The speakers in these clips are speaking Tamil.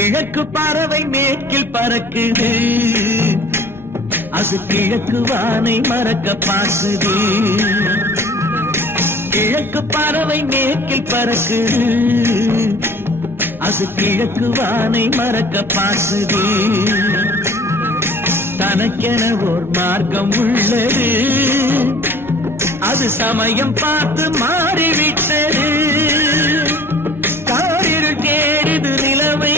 கிழக்கு பறவை மேற்கில் பறக்குது, அது கிழக்கு வானை மறக்க பார்க்குது. கிழக்கு பறவை மேற்கில் பறக்குது, அது கிழக்கு வானை மறக்க பார்க்குது. தனக்கென ஓர் மார்க்கம் உள்ளது, அது சமயம் பார்த்து மாறிவிட்டது. காரிருள் தேடுது நிலவை,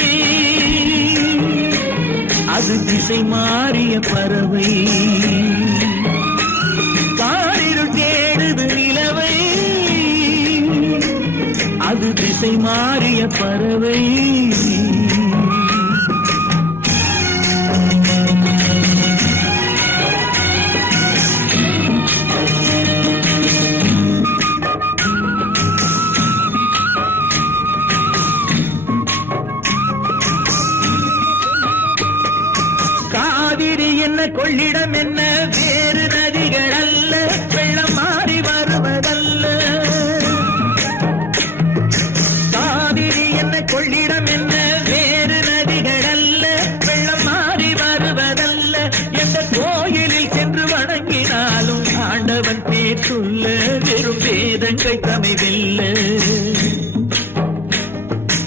அது திசை மாறிய பறவை. காரிருள் தேடுது நிலவை, அது திசை மாறிய பறவை. காவிரி என்ன கொள்ளிடம் என்ன வேறு நதிகள் அல்ல, வெள்ளம் மாறி வருவதல்ல. காவிரி என்ன கொள்ளிடம் என்ன வேறு நதிகள் அல்ல, வெள்ளம் மாறி வருவதல்ல. எந்த கோயிலில் சென்று வணங்கினாலும் ஆண்டவன் பேர் சொல்ல வெறும் வேதங்கள் தமிழ்.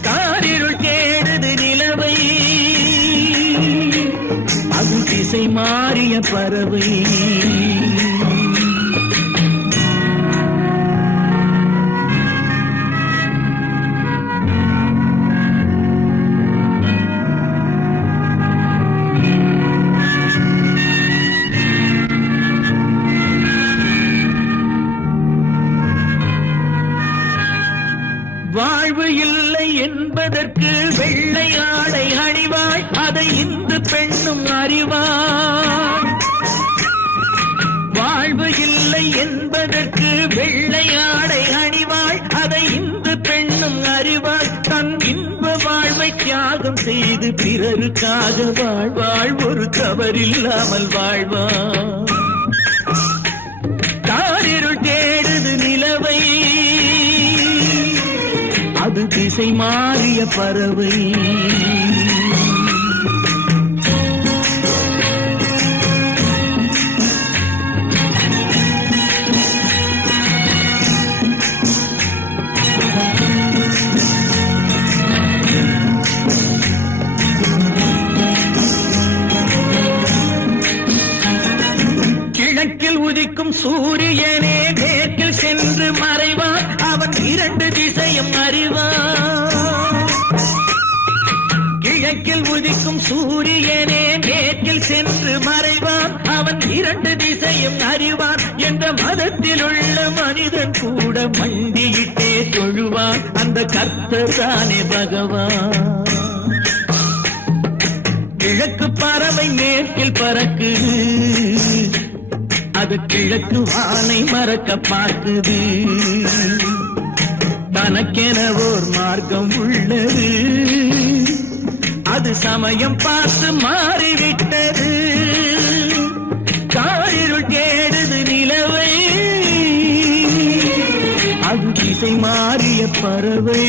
காரிருள் தேடுது நிலவை, அது திசை மாறிய பறவை. வாழ்வு இல்லை என்பதற்கு வெள்ளை ஆடை அணிவாள், அதை இந்து பெண்ணும் அறிவாள். வாழ்வு இல்லை என்பதற்கு வெள்ளை ஆடை அணிவாள், அதை இந்து பெண்ணும் அறிவாள். தன் இன்ப வாழ்வை தியாகம் செய்து பிறருக்காக வாழ்வாள், ஒரு தவறில்லாமல் வாழ்வாள். காரிருள் தேடுது நிலவை, அது திசை மாறிய பறவை. கிழக்கில் உதிக்கும் சூரியனே மேற்கில் சென்று மறைவான், அவன் இரண்டு திசையும் அறிவான். கிழக்கில் உதிக்கும் சூரியனே மேற்கில் சென்று மறைவான், அவன் இரண்டு திசையும் அறிவான். என்ற மதத்தில் உள்ள மனிதன் கூட மண்டியிட்டே தொழுவான், அந்த கர்த்தர் தானே பகவான். கிழக்கு பறவை மேற்கில் பறக்குது, அது கிழக்கு வானை மறக்க பார்க்குது. தனக்கென ஓர் மார்க்கம் உள்ளது, அது சமயம் பார்த்து மாறிவிட்டது. காரிருள் தேடுது நிலவை, அது திசை மாறிய பறவை.